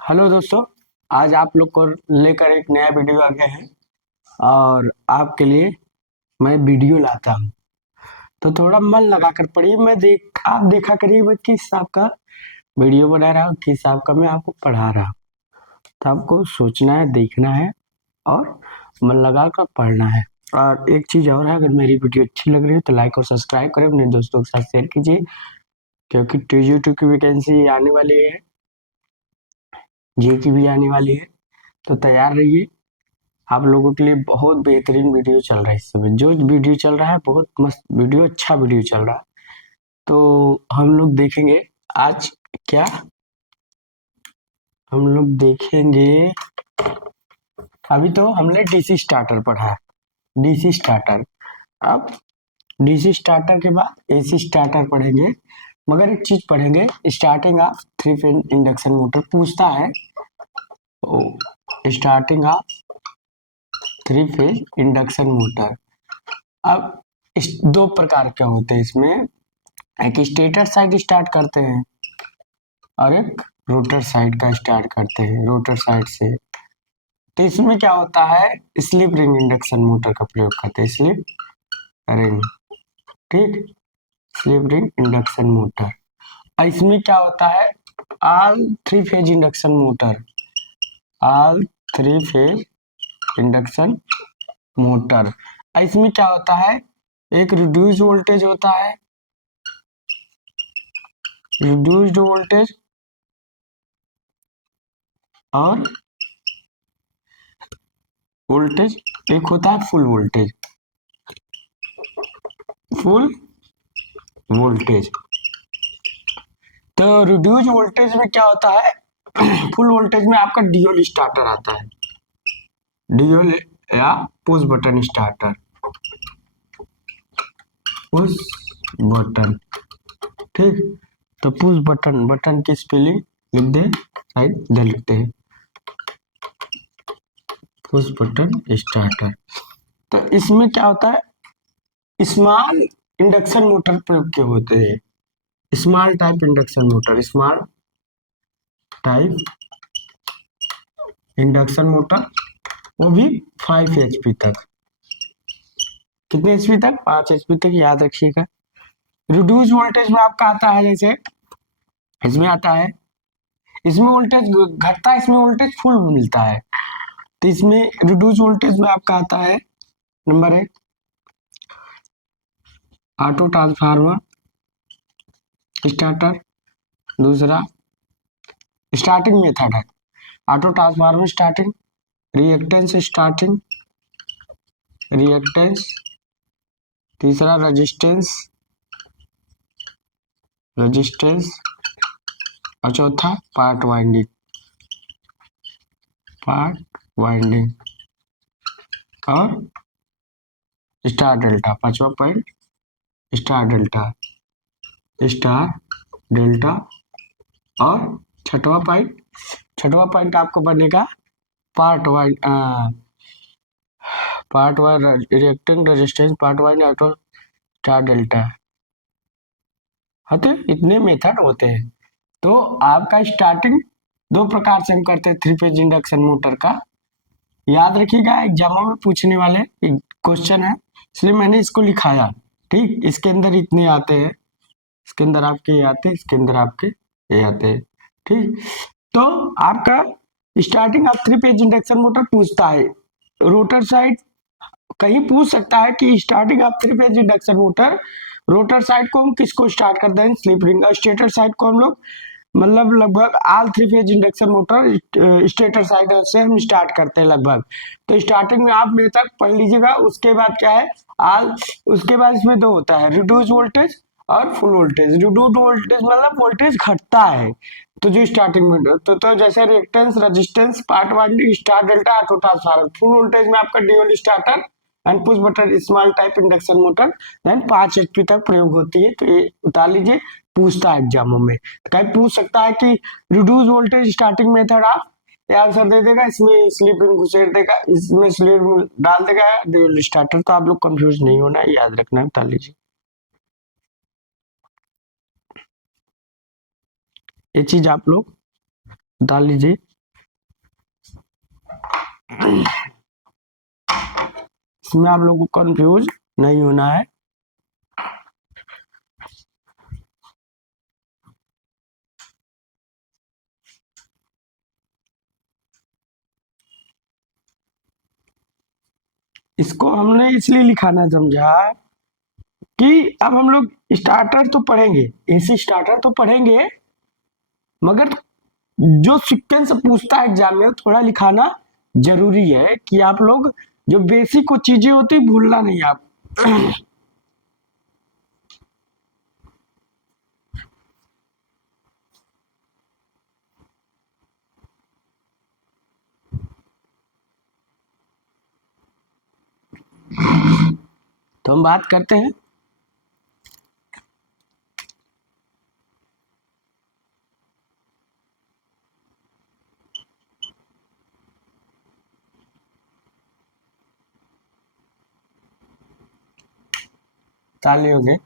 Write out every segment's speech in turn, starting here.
Hello दोस्तों, आज आप लोग को लेकर एक नया वीडियो आ गया है और आपके लिए मैं वीडियो लाता हूँ। तो थोड़ा मन लगा कर पढ़िए। आप देखा करिए मैं किस हिसाब का वीडियो बना रहा हूँ, किस हिसाब का मैं आपको पढ़ा रहा हूँ। तो आपको सोचना है, देखना है और मन लगा कर पढ़ना है। और एक चीज़ और है, अगर मेरी वीडियो अच्छी लग रही है तो लाइक और सब्सक्राइब करें, अपने दोस्तों के साथ शेयर कीजिए, क्योंकि TU2 की वैकेंसी आने वाली है, जी की भी आने वाली है। तो तैयार रहिए। आप लोगों के लिए बहुत बेहतरीन वीडियो चल रहा है। इस समय जो वीडियो चल रहा है बहुत मस्त वीडियो, अच्छा वीडियो चल रहा है। तो हम लोग देखेंगे आज क्या, हम लोग देखेंगे। अभी तो हमने डीसी स्टार्टर पढ़ा है, डीसी स्टार्टर। अब डीसी स्टार्टर के बाद एसी स्टार्टर पढ़ेंगे, मगर एक चीज पढ़ेंगे, starting of three phase induction motor पूछता है। Starting of three phase induction motor. अब दो प्रकार के होते हैं इसमें, एक स्टेटर साइड स्टार्ट करते हैं और एक रोटर साइड का स्टार्ट करते हैं, रोटर साइड से। तो इसमें क्या होता है, स्लिप रिंग इंडक्शन मोटर का प्रयोग करते हैं, स्लिप रिंग, ठीक, स्लिप रिंग इंडक्शन मोटर। और इसमें क्या होता है, all three phase induction motor, all three phase induction motor. इसमें क्या होता है, एक रिड्यूस वोल्टेज होता है, रिड्यूस्ड वोल्टेज, और वोल्टेज एक होता है फुल वोल्टेज, फुल वोल्टेज। तो रिड्यूस वोल्टेज में क्या होता है, फुल वोल्टेज में आपका डीओल स्टार्टर आता है, डीओल या push button starter, push button, ठीक। तो पुश बटन, बटन की स्पेलिंग लिख दे, साइड दे लिखते हैं, पुश बटन स्टार्टर। तो इसमें क्या होता है, स्मॉल इंडक्शन मोटर प्रयोग के होते हैं, small type induction motor, small type induction motor, वो भी 5 HP तक। कितने HP तक, 5 HP तक, याद रखिएगा। रिड्यूस वोल्टेज में आपका आता है, जैसे इसमें आता है, इसमें वोल्टेज घटता है, इसमें वोल्टेज फुल मिलता है। तो इसमें रिड्यूस वोल्टेज में आपका आता है, नंबर 1 ऑटो ट्रांसफार्मर स्टार्टर, दूसरा स्टार्टिंग मेथड है auto transformer starting, reactance starting, reactance, तीसरा रेजिस्टेंस, रेजिस्टेंस, और चौथा पार्ट वाइंडिंग, पार्ट वाइंडिंग, और स्टार डेल्टा, पांचवा point star delta, star delta. और छठवा पॉइंट आपको बनेगा part wide, part wide reacting resistance, part wide auto star delta. होते इतने मेथड होते हैं। तो आपका स्टार्टिंग दो प्रकार से हम करते हैं थ्री फेज इंडक्शन मोटर का, याद रखिएगा, एग्जामों में पूछने वाले क्वेश्चन है, इसलिए मैंने इसको लिखाया, ठीक। इसके अंदर इतने आते हैं, इसके अंदर आपके ये आते हैं, इसके अंदर आपके ये आते हैं, ठीक। तो आपका starting of three phase induction motor पूछता है, रोटर साइड कहीं पूछ सकता है कि starting of three phase induction motor, rotor side को हम किसको स्टार्ट करते हैं, स्लिप रिंग, और स्टेटर साइड को हम लोग मतलब लगभग all three phase induction motor stator side से हम स्टार्ट करते हैं लगभग। तो स्टार्टिंग में आप मेरे तक पढ़ लीजिएगा। उसके बाद क्या है, ऑल, उसके बाद इसमें दो होता है, रिड्यूस वोल्टेज और फुल वोल्टेज। रिड्यूस वोल्टेज मतलब वोल्टेज घटता है, तो जो स्टार्टिंग में तो जैसे reactance, resistance, part winding, star delta, auto transformer. Full voltage में आपका DOL starter and push button small type induction motor, then 5 HP तक प्रयोग होती है। तो ये उतार लीजिए, पूछता है एग्जामों में, तो कहीं पूछ सकता है कि रिड्यूस वोल्टेज स्टार्टिंग मेथड आप, ये आंसर दे देगा, इसमें स्लिप रिंग घुसेड़ देगा, इसमें स्लिप डाल देगा डीओल स्टार्टर। तो आप लोग कंफ्यूज नहीं होना, याद रखना, उतार लीजिए, ये चीज आप लोग उतार लीजिए। इसमें आप लोगों को कंफ्यूज नहीं होना है। इसको हमने इसलिए लिखाना समझा कि अब हम लोग स्टार्टर तो पढ़ेंगे, एसी स्टार्टर तो पढ़ेंगे, मगर जो सीक्वेंस पूछता है एग्जाम में थोड़ा लिखाना जरूरी है कि आप लोग जो बेसिक को चीजें होती भूलना नहीं आप। तो हम बात करते हैं ताली हो गए।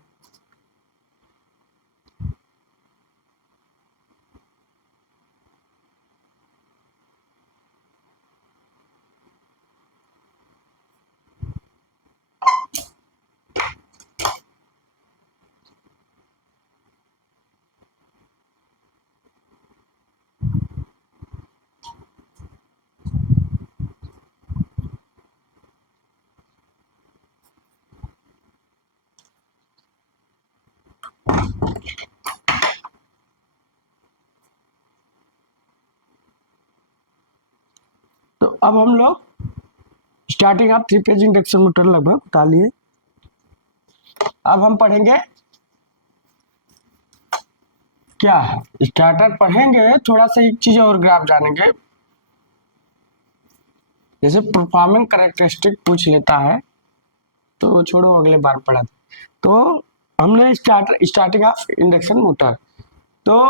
तो अब हम लोग starting of three phase induction motor लगभग बता लिए। अब हम पढ़ेंगे क्या, स्टार्टर पढ़ेंगे, थोड़ा सा एक चीज और ग्राफ जानेंगे। जैसे परफॉर्मिंग कैरेक्टरिस्टिक पूछ लेता है तो छोड़ो अगले बार पढ़ा। तो हमने स्टार्टिंग ऑफ इंडक्शन मोटर, तो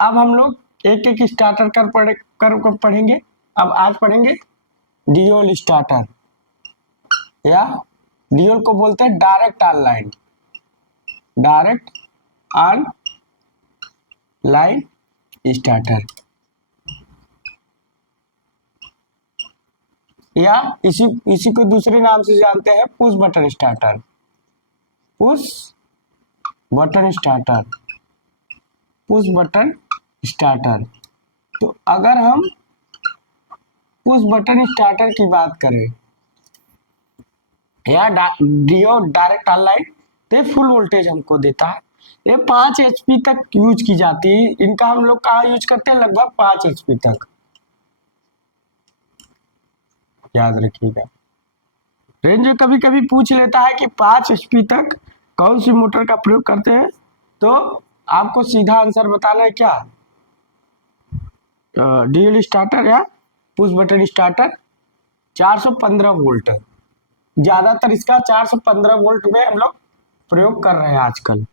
अब हम लोग एक एक स्टार्टर कर पढ़ेंगे। अब आज पढ़ेंगे डियोल स्टार्टर, या डियोल को बोलते हैं direct online, direct on line starter, या इसी इसी को दूसरे नाम से जानते हैं push button starter, push button starter, push button starter. तो अगर हम पुश बटन स्टार्टर की बात करें या डीओ डायरेक्ट ऑनलाइन, तो ये फुल वोल्टेज हमको देता है। ये 5 HP तक यूज की जाती है। इनका हम लोग कहाँ यूज करते हैं, लगभग 5 HP तक, याद रखिएगा। रेंज कभी कभी पूछ लेता है कि 5 HP तक कौन सी मोटर का प्रयोग करते हैं, तो आपको सीधा आंसर बताना है क्या, डीएल स्टार्टर या पुश बटन स्टार्टर। 415 वोल्ट, ज्यादातर इसका 415 वोल्ट में हम लोग प्रयोग कर रहे हैं आजकल।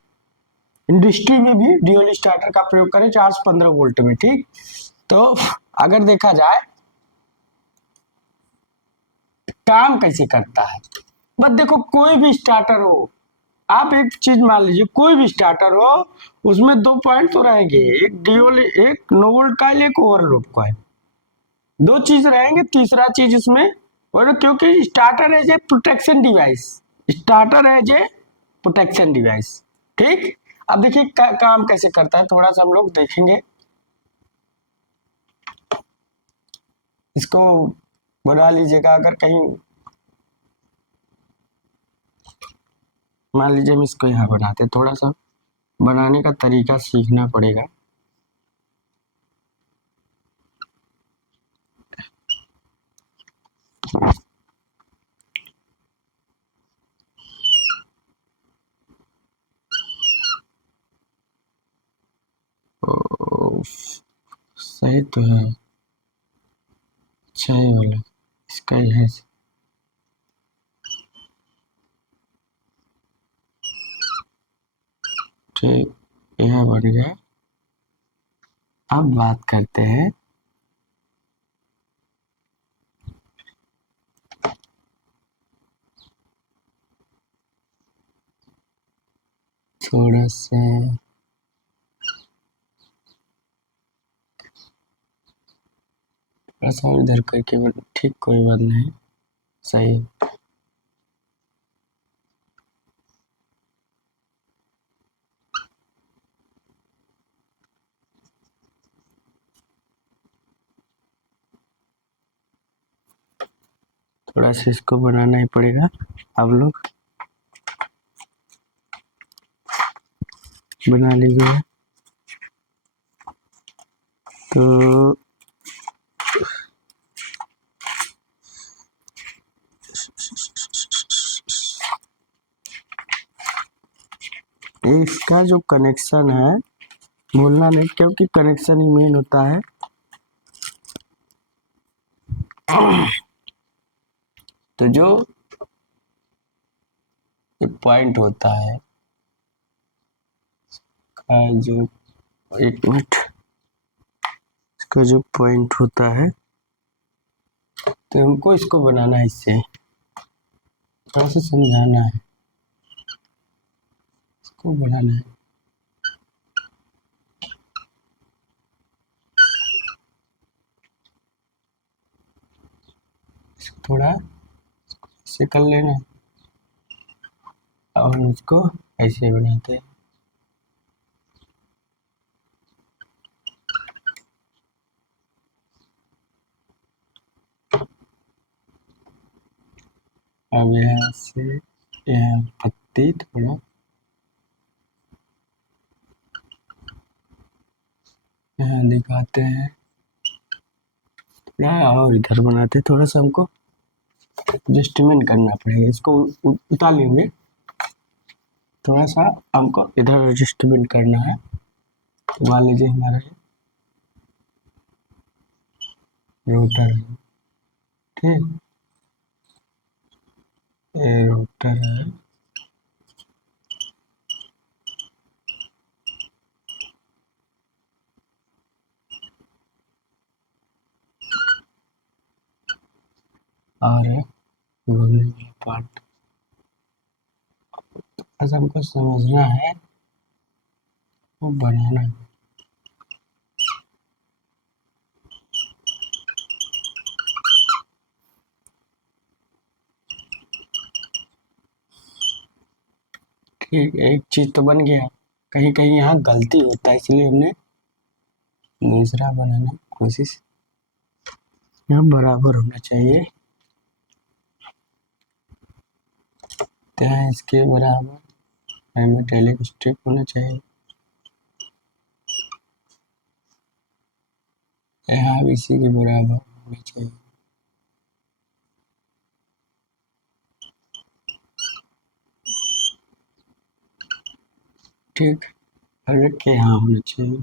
इंडस्ट्री में भी ड्यूल स्टार्टर का प्रयोग करें 415 वोल्ट में, ठीक। तो अगर देखा जाए काम कैसे करता है, बस देखो कोई भी स्टार्टर हो, आप एक चीज मान लीजिए कोई भी स्टार्टर हो, उसमें 2 पॉइंट तो रहेंगे, एक ड्यूल, एक नो वोल्ट कॉइल, एक ओवरलोड कॉइल, 2 चीज रहेंगे। तीसरा चीज इसमें, और क्योंकि starter as a protection device, starter as a protection device, ठीक। अब देखिए काम कैसे करता है, थोड़ा सा हम लोग देखेंगे इसको। बना लीजिएगा अगर कहीं, मान लीजिए हम इसको यहाँ बनाते, थोड़ा सा बनाने का तरीका सीखना पड़ेगा। ओ, सही तो है, अच्छा ही वाला इसका ही है, ठीक। यह बन गया। अब बात करते हैं थोड़ा सा, थोड़ा सा और इधर करके ठीक, कोई बात नहीं, सही। थोड़ा सा इसको बनाना ही पड़ेगा, आप लोग बना लीजिए। तो इसका जो कनेक्शन है, भूलना नहीं, क्योंकि कनेक्शन ही मेन होता है। तो जो पॉइंट होता है का जो, एक मिनट, इसका जो पॉइंट होता है, तो हमको इसको बनाना है, इससे थोड़ा सा समझाना है, इसको बनाना है। इसको थोड़ा ऐसे कर लेना, और हम इसको ऐसे बनाते हैं। अब यहाँ से यहाँ पत्ती थोड़ा यहाँ दिखाते हैं, थोड़ा और इधर बनाते हैं। थोड़ा सा हमको एडजस्टमेंट करना पड़ेगा, इसको उतार लेंगे। थोड़ा सा हमको इधर एडजस्टमेंट करना है। तो मान लीजिए हमारा ये रोटर है, ठीक, ये रोटर है। और घूमने वाला पार्ट ऐसा हमको समझना है, वो बनाना है। ठीक, एक चीज तो बन गया, कहीं कहीं यहाँ गलती होता है, इसलिए हमने दूसरा बनाने की कोशिश, यहाँ बराबर होना चाहिए, तो यहाँ इसके बराबर मेटेलिक स्ट्रिप होना चाहिए, यहाँ भी इसी के बराबर होना चाहिए। ठीक, हर एक के यहाँ होना चाहिए।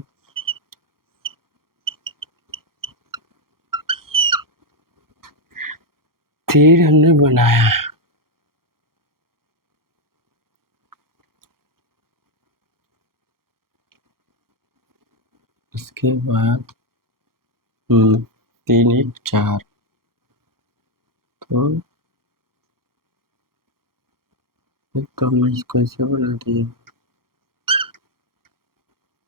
तीर हमने बनाया, उसके बाद 3 1 4, तो हम इसको ऐसे बना दिए।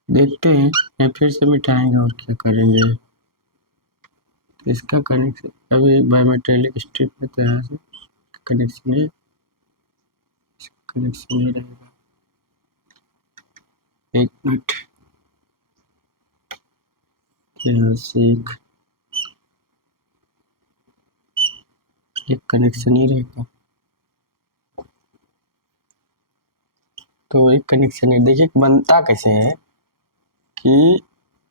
देखते हैं या फिर से मिटाएंगे और क्या करेंगे। इसका कनेक्शन अभी बायोमेट्रिक स्ट्रिप में तो यहाँ से कनेक्शन है, कनेक्शन नहीं रहेगा। एक मिनट, यहाँ से एक कनेक्शन ही रहेगा, तो एक कनेक्शन है। देखिए बनता कैसे है कि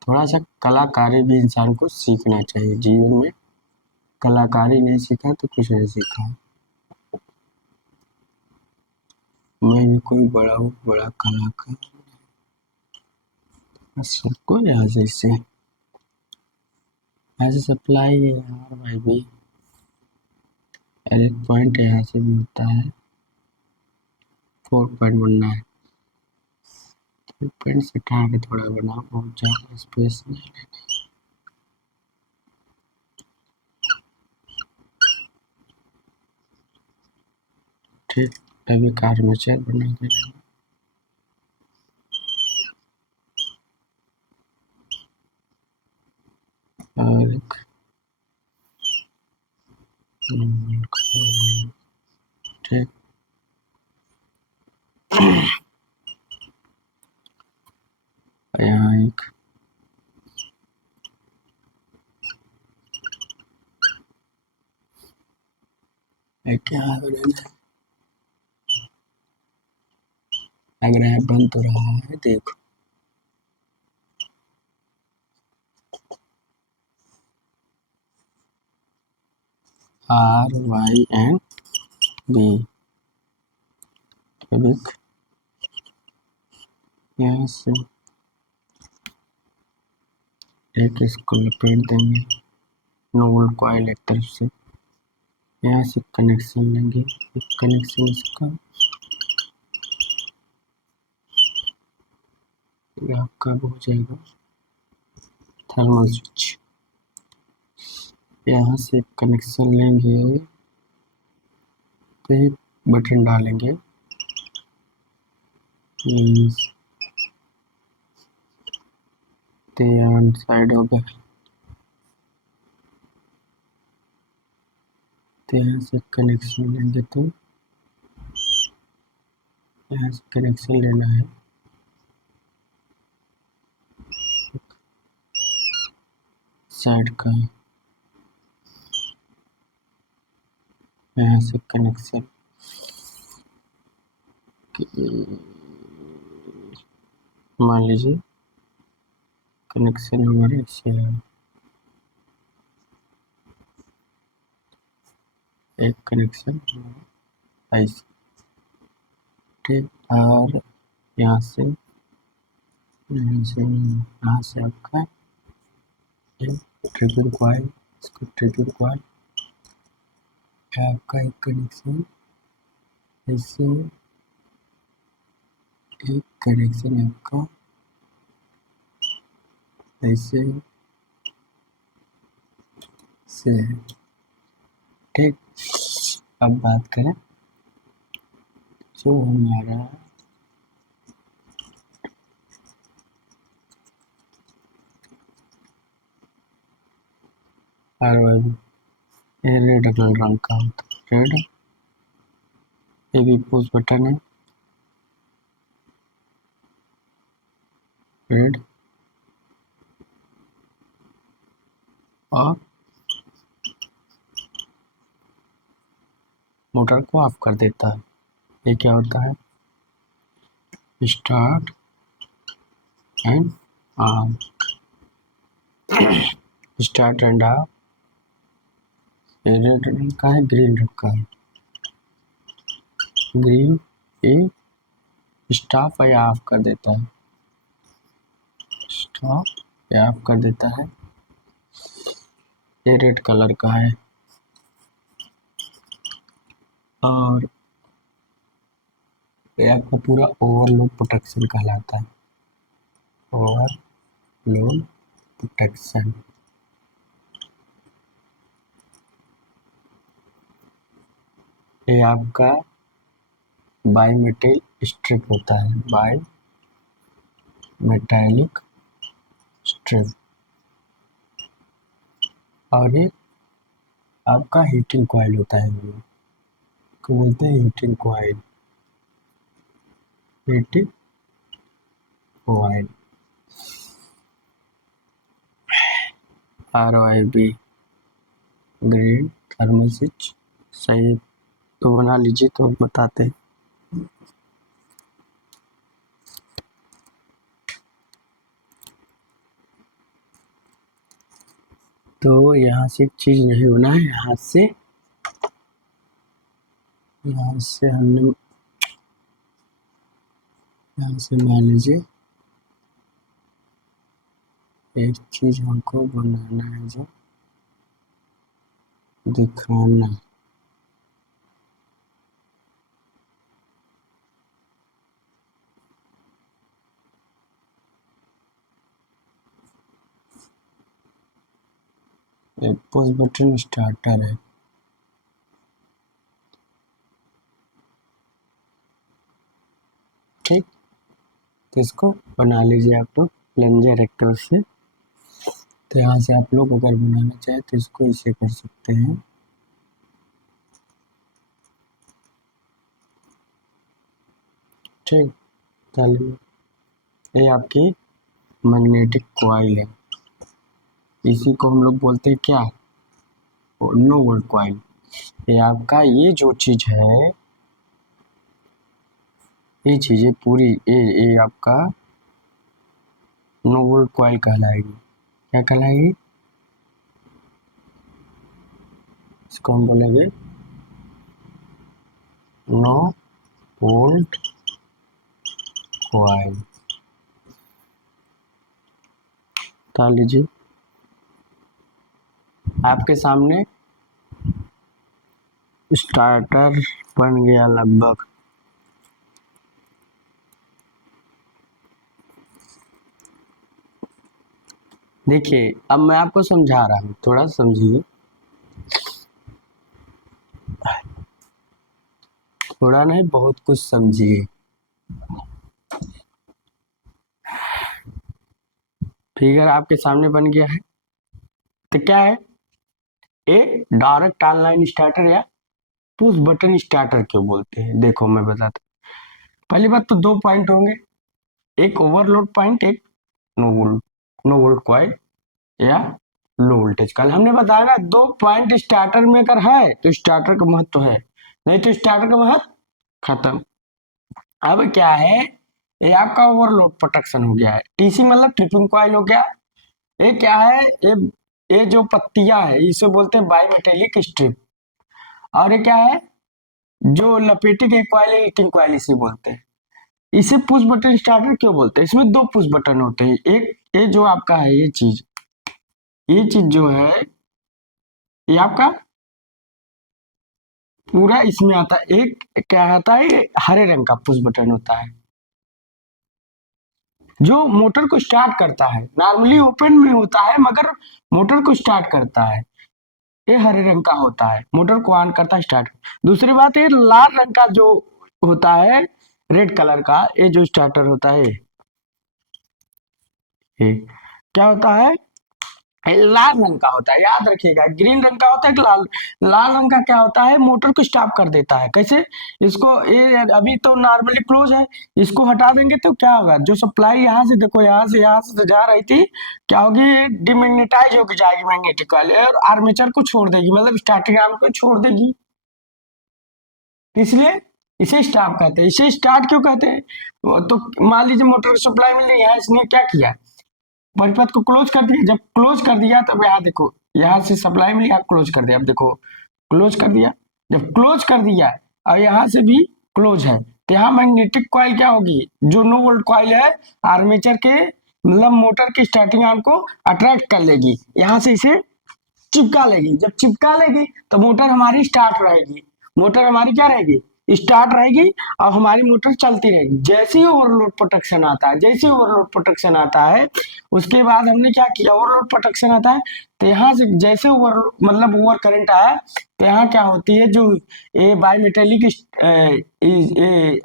थोड़ा सा कलाकारी भी इंसान को सीखना चाहिए जीवन में। कलाकारी नहीं सीखा तो कुछ नहीं सीखा। मैं भी कोई बड़ा कलाकार, सबको यहाँ से इससे ऐसे सप्लाई है यार भाई भी। और एक पॉइंट यहाँ से भी होता है 4.19, पेंट से उठा के थोड़ा बना, बहुत ज़्यादा स्पेस नहीं लेना। ठीक, अभी कार में चेयर बना देना। और एक क्या हो रहा है, लग रहा है बन तो रहा है, देखो RYNB क्यूबिक। यहाँ से एक इसको लपेट देंगे नोबल कॉइल एक तरफ से, यहाँ से कनेक्शन लेंगे, एक कनेक्शन इसका, ये आपका हो जाएगा थर्मल स्विच। यहाँ से कनेक्शन लेंगे तो एक बटन डालेंगे, ऑन साइड हो गया, तो यहाँ से कनेक्शन लेंगे तो यहाँ से कनेक्शन लेना है, साइड का, यहाँ से कनेक्शन मान लीजिए कनेक्शन हमारे ऐसे है, एक कनेक्शन ऐसे, ठीक। और यहाँ से आपका ट्रिपल कॉइल, इसको ट्रिपल कॉइल आपका एक कनेक्शन ऐसे, एक कनेक्शन आपका ऐसे से, ठीक। अब बात करें जो हमारा रेड रंग का होता है, रेड, ये भी पुश बटन है, रेड, और मोटर को ऑफ कर देता है। ये क्या होता है, start end of, start end of. Red रंग का है, ग्रीन रंग का है, ग्रीन ये स्टॉप या ऑफ कर देता है, स्टॉप या ऑफ कर देता है। ये रेड कलर का है, और ये आपका पूरा ओवरलोड प्रोटेक्शन कहलाता है, ओवरलोड प्रोटेक्शन। ये आपका बाई मेटल स्ट्रिप होता है, बाई मेटालिक स्ट्रिप, और ये आपका हीटिंग कॉइल होता है, को बोलते हैं heating coil, heating coil. RYB green thermal switch, सही तो बना लीजिए तो बताते हैं। तो यहाँ से एक चीज नहीं होना है, यहाँ से हमने यहाँ से मान लीजिए एक चीज हमको बनाना है, जो दिखाना, पुश बटन स्टार्टर है, ठीक। तो इसको बना लीजिए आप लोग प्लंजर एक तरफ से। तो यहाँ से आप लोग अगर बनाना चाहे तो इसको इसे कर सकते हैं, ठीक। चलिए, ये आपकी मैग्नेटिक कॉइल है, इसी को हम लोग बोलते हैं क्या, नो वोल्ट कॉइल। ये आपका ये जो चीज है, ये चीजें पूरी ये आपका नो वोल्ट कॉइल कहलाएगी। क्या कहलाएगी? इसको हम बोलेंगे नो वोल्ट कॉइल। उठा लीजिए, आपके सामने स्टार्टर बन गया लगभग। देखिए अब मैं आपको समझा रहा हूँ, थोड़ा समझिए, थोड़ा नहीं बहुत कुछ समझिए। फिगर आपके सामने बन गया है। तो क्या है, ए डायरेक्ट ऑनलाइन स्टार्टर या पुश बटन स्टार्टर क्यों बोलते हैं? देखो मैं बताता हूँ। पहली बात तो दो पॉइंट होंगे, एक ओवरलोड पॉइंट, एक नो वोल्ट कॉइल या लो वोल्टेज कॉइल। हमने बताया ना, दो पॉइंट स्टार्टर में अगर है तो स्टार्टर का महत्व है, नहीं तो स्टार्टर का महत्व खत्म। अब क्या है, ये आपका ओवरलोड प्रोटेक्शन हो गया है। टीसी मतलब ट्रिपिंग कॉइल हो गया। ये क्या है, ये जो पत्तियां है इसे बोलते हैं बाई मेटेलिक स्ट्रिप। और ये क्या है, जो लपेटी के कॉइल है हीटिंग कॉइल इसे बोलते हैं। इसे पुश बटन स्टार्टर क्यों बोलते हैं? इसमें दो पुश बटन होते हैं। एक ये जो आपका है ये चीज जो है ये आपका पूरा इसमें आता है। एक क्या आता है, ये हरे रंग का पुश बटन होता है जो मोटर को स्टार्ट करता है। नॉर्मली ओपन में होता है मगर मोटर को स्टार्ट करता है। ये हरे रंग का होता है, मोटर को ऑन करता है, स्टार्ट। दूसरी बात ये लाल रंग का जो होता है, रेड कलर का, ये जो स्टार्टर होता है ये क्या होता है, लाल रंग का होता है। याद रखिएगा, ग्रीन रंग का होता है कि लाल। लाल रंग का क्या होता है, मोटर को स्टॉप कर देता है। कैसे? इसको ये अभी तो नॉर्मली क्लोज है, इसको हटा देंगे तो क्या होगा, जो सप्लाई यहाँ से देखो, यहाँ से जा रही थी, क्या होगी, डिमैग्नेटाइज होकर जाएगी मैग्नेटिक कॉइल और आर्मेचर को छोड़ देगी, मतलब स्टार्टिंग आर्म को छोड़ देगी। इसलिए इसे स्टॉप कहते हैं। इसे स्टार्ट क्यों कहते हैं? तो मान लीजिए मोटर को सप्लाई मिल रही है, इसने क्या किया, परिपथ को क्लोज कर दिया। जब क्लोज कर दिया तब यहाँ देखो, यहाँ से सप्लाई मिली, यहाँ क्लोज कर दिया। अब देखो क्लोज कर दिया, जब क्लोज कर दिया और यहाँ से भी क्लोज है तो यहाँ मैग्नेटिक कॉइल क्या होगी, जो नो वोल्ट कॉइल है, आर्मेचर के मतलब मोटर के स्टार्टिंग आर्म को अट्रैक्ट कर लेगी, यहाँ से इसे चिपका लेगी। जब चिपका लेगी तो मोटर हमारी स्टार्ट रहेगी। मोटर हमारी क्या रहेगी, स्टार्ट रहेगी और हमारी मोटर चलती रहेगी। जैसे ही ओवरलोड प्रोटेक्शन आता है, जैसे ओवरलोड प्रोटेक्शन आता है उसके बाद हमने क्या किया, ओवरलोड प्रोटेक्शन आता है तो यहाँ से जैसे ओवर मतलब ओवर करंट आया तो यहाँ क्या होती है, जो ये बाई मेटेलिक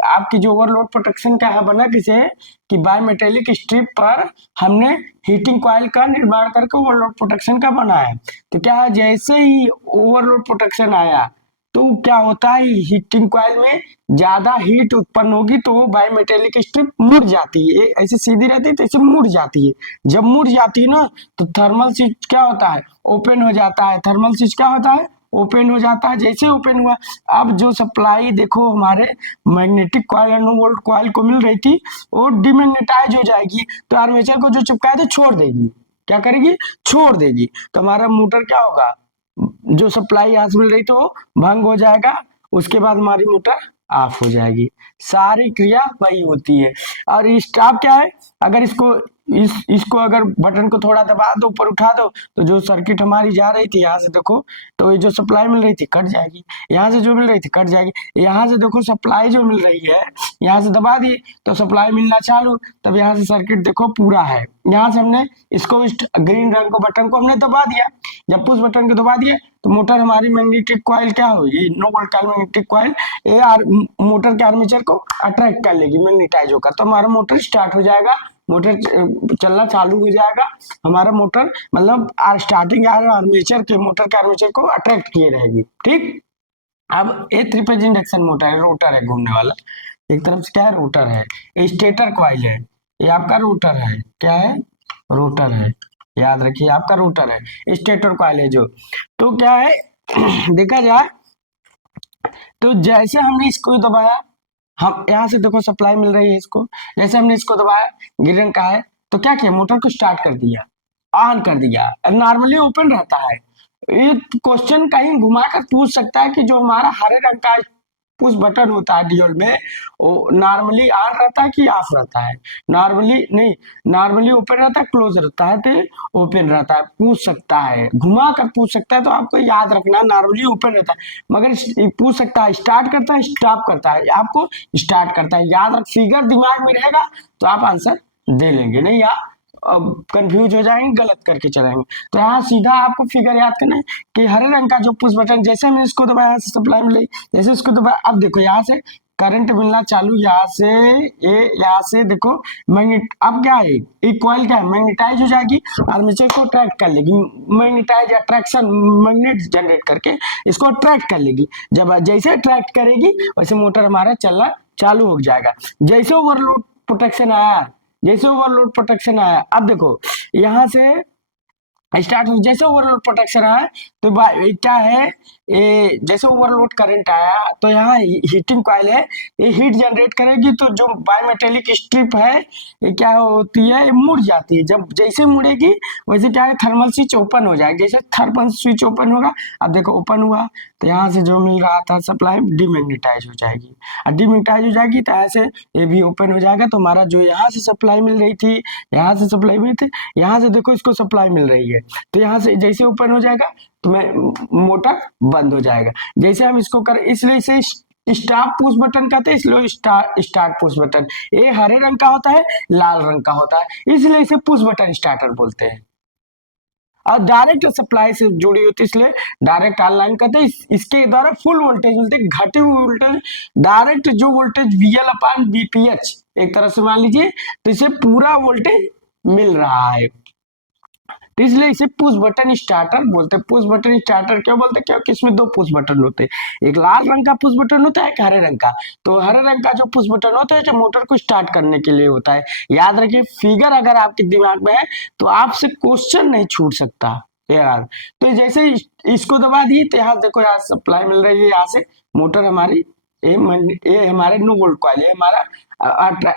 आपकी जो ओवरलोड प्रोटेक्शन का है बना किसे, कि बाई मेटेलिक स्ट्रिप पर हमने हीटिंग कॉइल का निर्माण करके ओवरलोड प्रोटेक्शन का बनाया। तो क्या है, जैसे ही ओवरलोड प्रोटेक्शन आया तो क्या होता है, हीटिंग कॉइल में ज्यादा हीट उत्पन्न होगी तो वो बाई मेटेलिक स्ट्रिप मुड़ जाती है। ऐसे सीधी रहती है तो ऐसे मुड़ जाती है। जब मुड़ जाती है ना तो थर्मल स्विच क्या होता है, ओपन हो जाता है। थर्मल स्विच क्या होता है, ओपन हो जाता है। जैसे ओपन हुआ, अब जो सप्लाई देखो हमारे मैग्नेटिक कॉइल और नो वोल्ट कॉइल को मिल रही थी वो डिमैग्नेटाइज हो जाएगी, तो आर्मेचर को जो चिपकाए थे छोड़ देगी। क्या करेगी, छोड़ देगी। तो हमारा मोटर क्या होगा, जो सप्लाई यहाँ से मिल रही तो भंग हो जाएगा, उसके बाद हमारी मोटर ऑफ हो जाएगी। सारी क्रिया वही होती है। और स्टॉप क्या है, अगर इसको अगर बटन को थोड़ा दबा दो, ऊपर उठा दो, तो जो सर्किट हमारी जा रही थी यहाँ से देखो, तो ये जो सप्लाई मिल रही थी कट जाएगी, यहाँ से जो मिल रही थी कट जाएगी। यहाँ से देखो सप्लाई जो मिल रही है, यहाँ से दबा दिए तो सप्लाई मिलना चालू, तब यहाँ से सर्किट देखो पूरा है। यहाँ से हमने इसको ग्रीन रंग को बटन को हमने दबा दिया, जब पुश बटन को दबा दिया तो मोटर हमारी मैग्नेटिक कॉइल क्या होगी, no volt coil magnetic coil motor के आर्मेचर को अट्रैक्ट कर लेगी, मैग्नेटाइज होगा, तो हमारा मोटर स्टार्ट हो जाएगा, मोटर चलना चालू हो जाएगा। हमारा मोटर मतलब स्टार्टिंग आर्मेचर के मोटर के आर्मेचर को अट्रैक्ट किए रहेगी। ठीक, अब ये थ्री फेज इंडक्शन मोटर है, रोटर है घूमने वाला। एक तरफ से क्या है, रोटर है, ये स्टेटर कॉइल है, ये आपका रोटर है। क्या है, रोटर है, याद रखिए आपका रोटर है, स्टेटर कॉइल है जो। तो क्या है, देखा जाए तो जैसे हमने इसको दबाया, हम यहाँ से देखो सप्लाई मिल रही है इसको, जैसे हमने इसको दबाया ग्रीन रंग का है, तो क्या किया, मोटर को स्टार्ट कर दिया, ऑन कर दिया, नॉर्मली ओपन रहता है। ये क्वेश्चन कहीं घुमा कर पूछ सकता है कि जो हमारा हरे रंग का पुश बटन होता है ड्यूल में, वो नॉर्मली ऑन रहता है कि ऑफ रहता है, नॉर्मली नहीं, नॉर्मली ओपन रहता है, क्लोज रहता है, तो ओपन रहता है, पूछ सकता है, घुमा कर पूछ सकता है, तो आपको याद रखना नॉर्मली ओपन रहता है, मगर पूछ सकता है स्टार्ट करता है स्टॉप करता है, आपको स्टार्ट करता है, याद रख, फिगर दिमाग में रहेगा तो आप आंसर दे लेंगे, नहीं आप अब कंफ्यूज हो जाएंगे, गलत करके चलेंगे। तो यहाँ सीधा आपको फिगर याद करना है कि हरे रंग का जो पुश बटन, जैसे हमने इसको दबाया यहाँ से सप्लाई मिली, जैसे इसको दबाया, अब देखो यहाँ से करंट मिलना चालू, यहाँ से ये, यहाँ से देखो मैग्नेट, अब क्या है, एक कॉइल क्या है, मैग्नेटाइज हो जाएगी, आर्मेचर को अट्रैक्ट कर लेगी, मैग्नेटाइज अट्रैक्शन, मैग्नेट जनरेट करके इसको अट्रैक्ट कर लेगी, जब जैसे अट्रैक्ट करेगी वैसे मोटर हमारा चलना चालू हो जाएगा। जैसे ओवरलोड प्रोटेक्शन आया, जैसे ओवरलोड प्रोटेक्शन आया, अब देखो यहाँ से स्टार्ट हो, जैसे ओवरलोड प्रोटेक्शन आया तो क्या है, ये जैसे ओवरलोड करंट आया तो यहाँ हीटिंग कॉइल है, ये हीट जनरेट करेगी, तो जो बायोमेटेलिक स्ट्रिप है ये क्या होती है, ये मुड़ जाती है, जब जैसे मुड़ेगी वैसे क्या है, थर्मल स्विच ओपन हो जाएगा, जैसे थर्मल स्विच ओपन होगा, अब देखो ओपन हुआ, तो यहाँ से जो मिल रहा था सप्लाई डीमैग्नेटाइज हो जाएगी, और डीमैग्नेटाइज हो जाएगी तो यहाँ से ये भी ओपन हो जाएगा, तो हमारा जो यहाँ से सप्लाई मिल रही थी, यहाँ से सप्लाई मिली थी, यहाँ से देखो इसको सप्लाई मिल रही है, तो यहाँ से जैसे ओपन हो जाएगा तो मैं मोटर बंद हो जाएगा, जैसे हम इसको कर, इसलिए इसे स्टार्ट पुश बटन कहते हैं, इसलिए स्टार्ट पुश बटन, ये हरे रंग का होता है, लाल रंग का होता है, इसलिए इसे पुश बटन स्टार्टर बोलते हैं, और डायरेक्ट सप्लाई से जुड़ी होती है, इसलिए डायरेक्ट ऑनलाइन कहते हैं, इसके द्वारा फुल वोल्टेज मिलते हैं, घटे हुए वोल्टेज, डायरेक्ट जो वोल्टेज VL अपान BPH एक तरह से मान लीजिए, तो इसे पूरा वोल्टेज मिल रहा है, तो इसलिए इसे पुश बटन स्टार्टर बोलते हैं। पुश बटन स्टार्टर क्यों बोलते हैं, क्योंकि इसमें दो पुश बटन होते हैं, एक लाल रंग का पुश बटन होता है, एक हरे रंग का, तो हरे रंग का जो पुश बटन होता है जो मोटर को स्टार्ट करने के लिए होता है, याद रखिए फिगर अगर आपके दिमाग में है तो आपसे क्वेश्चन नहीं छूट सकता यार। तो जैसे इसको दबा दिए तो यहाँ देखो, यहाँ सप्लाई मिल रही है, यहाँ से मोटर हमारी, ये हमारे नो वोल्ट कॉइल है, हमारा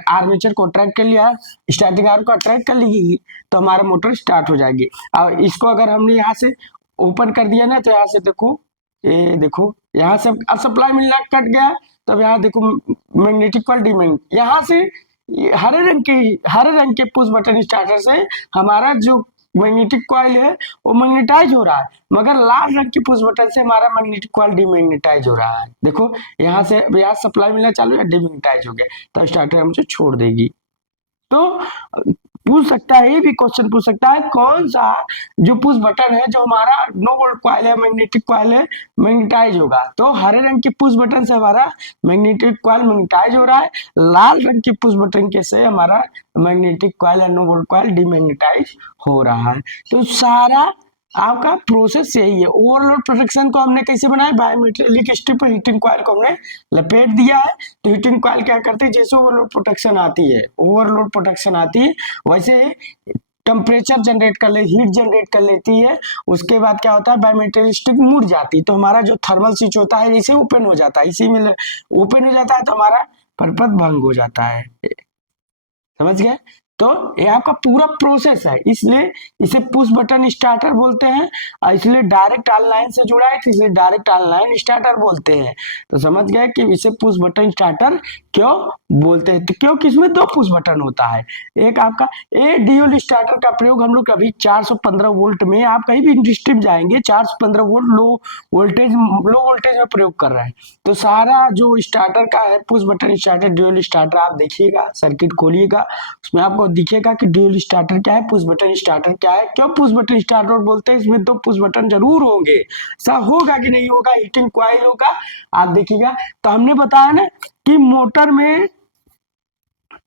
आर्मेचर को अट्रैक्ट कर लिया, स्टार्टिंग आर्म को अट्रैक्ट कर ली, तो हमारा मोटर स्टार्ट हो जाएगी। और इसको अगर हमने यहाँ से ओपन कर दिया ना, तो यहाँ से देखो, ये देखो यहाँ से अब सप्लाई मिलना कट गया, तब यहाँ देखो मैग्नेटिक कॉइल डीमैग्नेट, यहाँ से हरे रंग के पुश बटन स्टार्टर से हमारा जो मैग्नेटिक कॉइल है वो मैग्नेटाइज हो रहा है, मगर लाल रंग की पुश बटन से हमारा मैग्नेटिक कॉइल डीमैग्नेटाइज हो रहा है, देखो यहाँ से यहाँ सप्लाई मिलना चालू है, डीमैग्नेटाइज हो गया, तो स्टार्टर हमसे छोड़ देगी। तो पूछ सकता है, ये भी क्वेश्चन पूछ सकता है, कौन सा जो पुश बटन है जो हमारा नो वोल्ट कॉइल है, मैग्नेटिक कॉइल है, मैग्नेटाइज होगा, तो हरे रंग की पुश बटन से हमारा मैग्नेटिक कॉइल मैग्नेटाइज हो रहा है, लाल रंग की पुश बटन के से हमारा मैग्नेटिक कॉइल या नो वोल्ट कॉइल डीमैग्नेटाइज हो रहा है। तो सारा आपका प्रोसेस यही है। ओवरलोड प्रोटेक्शन को हमने कैसे बनाया, बायोमेटेलिक स्ट्रिप पर हीटिंग कॉइल को हमने लपेट दिया है, तो हीटिंग कॉइल क्या करती है, जैसे ओवरलोड प्रोटेक्शन आती है, ओवरलोड प्रोटेक्शन आती है वैसे टेम्परेचर जनरेट कर ले, हीट जनरेट कर लेती है, उसके बाद क्या होता है, बायोमेटेरियल स्ट्रिप मुड़ जाती है, तो हमारा जो थर्मल स्विच होता है इसे ओपन हो जाता है, इसी में ओपन हो जाता है, तो हमारा परपथ भंग हो जाता है, समझ गए। तो ये आपका पूरा प्रोसेस है, इसलिए इसे पुश बटन स्टार्टर बोलते हैं, और इसलिए डायरेक्ट ऑनलाइन से जुड़ा है, तो इसलिए डायरेक्ट ऑनलाइन स्टार्टर बोलते हैं। तो समझ गए कि इसे पुश बटन स्टार्टर क्यों बोलते हैं, तो क्योंकि इसमें दो पुश बटन होता है, एक आपका ए ड्यूल स्टार्टर का प्रयोग हम लोग अभी 415 वोल्ट में, आप कहीं भी इंडस्ट्री जाएंगे 415 वोल्ट लो वोल्टेज में प्रयोग कर रहे हैं, तो सारा जो स्टार्टर का है push button starter dual starter, आप देखिएगा सर्किट खोलिएगा, उसमें आपको दिखेगा कि ड्यूल स्टार्टर क्या है, पुश बटन स्टार्टर क्या है, क्यों पुश बटन स्टार्टर बोलते हैं, इसमें दो पुश बटन जरूर होंगे, ऐसा होगा कि नहीं होगा, हीटिंग कॉइल होगा, आप देखिएगा। तो हमने बताया ना कि मोटर में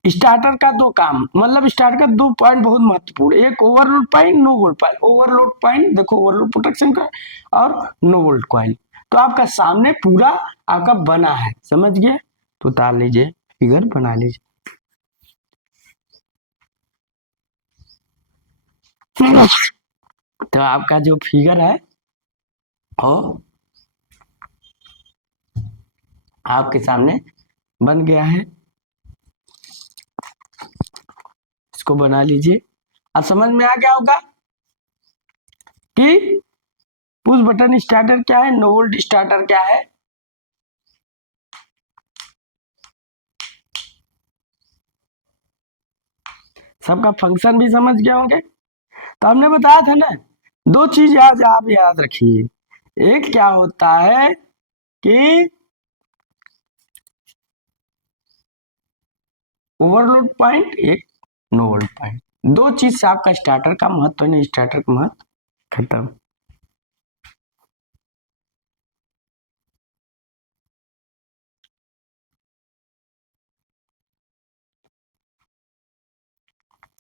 स्टार्टर का दो काम, मतलब स्टार्टर का दो पॉइंट बहुत महत्वपूर्ण, एक overload point, no volt point, overload point देखो ओवरलोड प्रोटेक्शन का, और नो वोल्ट कॉइल, तो आपका सामने पूरा आपका बना है, समझ गए, तो उतार लीजिए, फिगर बना लीजिए। तो आपका जो फिगर है वो आपके सामने बन गया है, इसको बना लीजिए। अब समझ में आ गया होगा कि पुश बटन स्टार्टर क्या है, नो वोल्ट स्टार्टर क्या है। सबका फंक्शन भी समझ गए होंगे। तो हमने बताया था ना, दो चीज आज आप याद रखिए, एक क्या होता है कि ओवरलोड पॉइंट, एक नो वोल्ट पॉइंट। दो चीज से आपका स्टार्टर का महत्व नहीं, स्टार्टर का महत्व खत्म।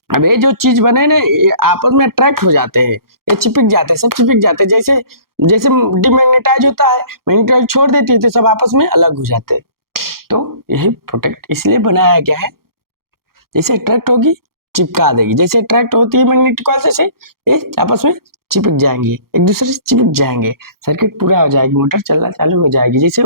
अब ये जो चीज बने ना, ये आपस में अट्रैक्ट हो जाते हैं, ये चिपक जाते हैं, सब चिपक जाते हैं। जैसे जैसे डिमैग्नेटाइज होता है, मैग्नेटाइज छोड़ देती है तो सब आपस में अलग हो जाते हैं। तो यही प्रोटेक्ट इसलिए बनाया गया है, जैसे अट्रैक्ट होगी चिपका देगी, जैसे अट्रैक्ट होती है मैग्नेटिक कॉइल से ये आपस में चिपक जाएंगे, एक दूसरे से चिपक जाएंगे, सर्किट पूरा हो जाएगी, मोटर चलना चालू हो जाएगी। जैसे